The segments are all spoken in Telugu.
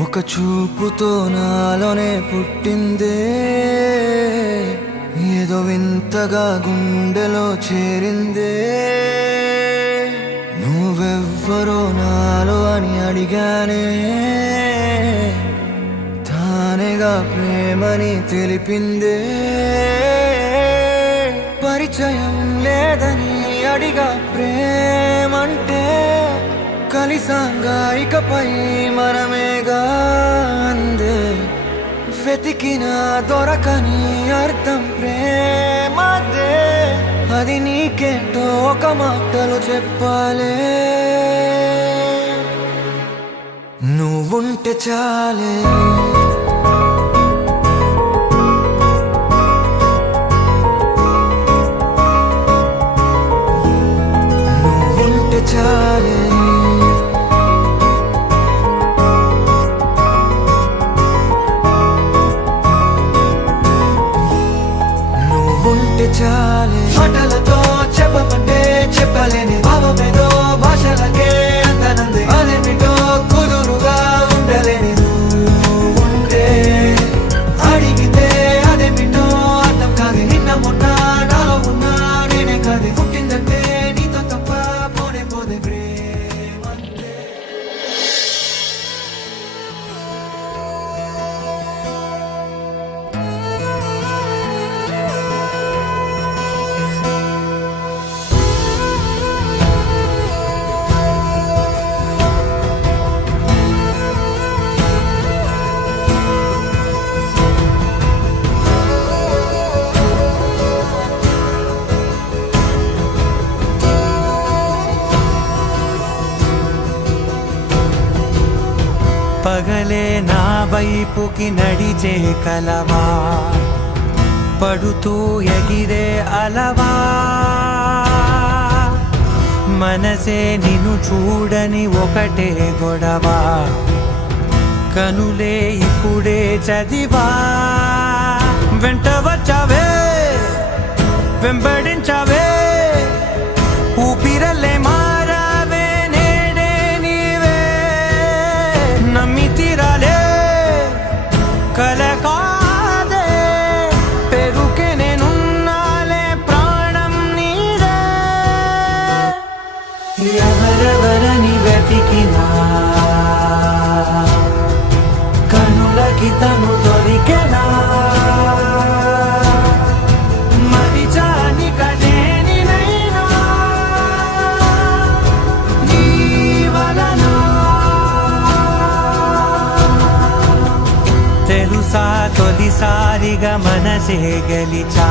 ఒక చూపుతో నాలోనే పుట్టిందే, ఏదో వింతగా గుండెలో చేరిందే. నువ్వెవ్వరో నాలో అని అడిగానే, తానేగా ప్రేమని తెలిపిందే. పరిచయం లేదని అడిగా ప్రేమంటే, కలిసాంగా ఇకపై మనమేగా అందే. వెతికిన దొరకని అర్థం ప్రేమదే, అది నీకేంటో ఒక మాటలో చెప్పాలే. నువ్వుంటే చాలే, నువ్వుంటే చాలే, నువ్వుంటే చాలే. మాటలతో చెప్పమంటే చెప్పలేని భావమేదో భాషలకే అందనంది. అదేమిటో కుదురుగా ఉండలేని నువ్వుంటే, అడిగితే అదేమిటో అర్థం కాదు. నిన్న మొన్న నాలో ఉన్నా నేనే కాదు. పుట్టిందంటే నీతో తప్ప పోనే పోదే ప్రేమంటే. పగలే నా వైపుకి నడిచే కలవా, పడుతూ ఎగిరే అలవా. మనసే నిన్ను చూడని ఒకటే గొడవ, కనులే ఇప్పుడే చదివా. వెంట వచ్చావే, వెంబడించావే, ఊపిరల్లే మారావే. నేడే నీవే నమ్మి తీరాలే, కల కాదే పెరుకే నేనున్నాలే. ప్రాణం నీదే, ఎవరెవరని వెతికినా కనులకి తను దొరికెనా. తెలుసా తొలిసారిగా మనసే గెలిచా,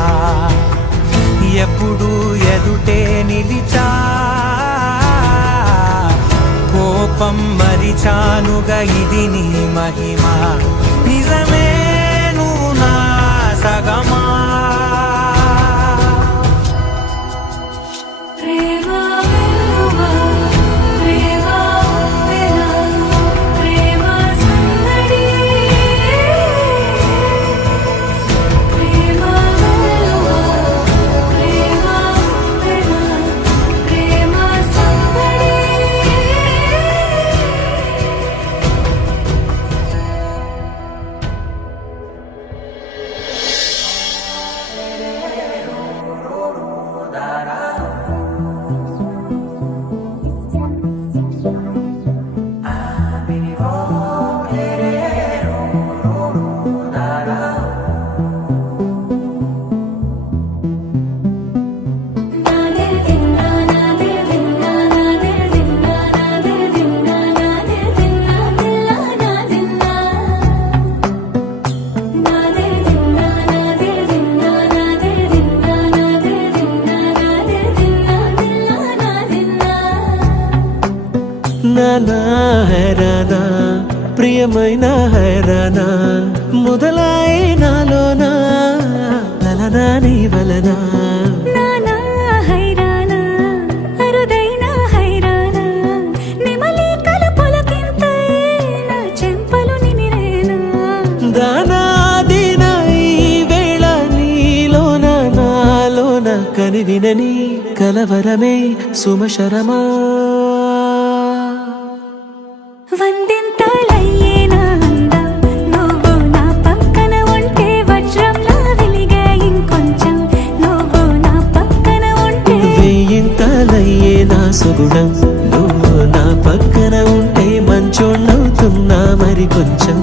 ఎప్పుడు ఎదుటే నిలిచా. కోపం మరిచానుగా, ఇది నీ మహిమ. నిజమే నువ్వు నా సగమా. నానా హైరానా, ప్రియమైన హైరానా, మొదలై నాలోనా లలనా నీ వలనా. నానా హైరానా, అరుదైన హైరానా, నెమలి కలుపులకింతై నా చెంపలు నిమిరేనా. దానా దినా ఈ వేళ నీలోన నాలోన కనివినని కలవరమే సుమశరమా. వందింతలయ్యేనా సుగుణం నువ్వు నా పక్కన ఉంటే మంచోణ్ణవుతున్నా మరి కొంచెం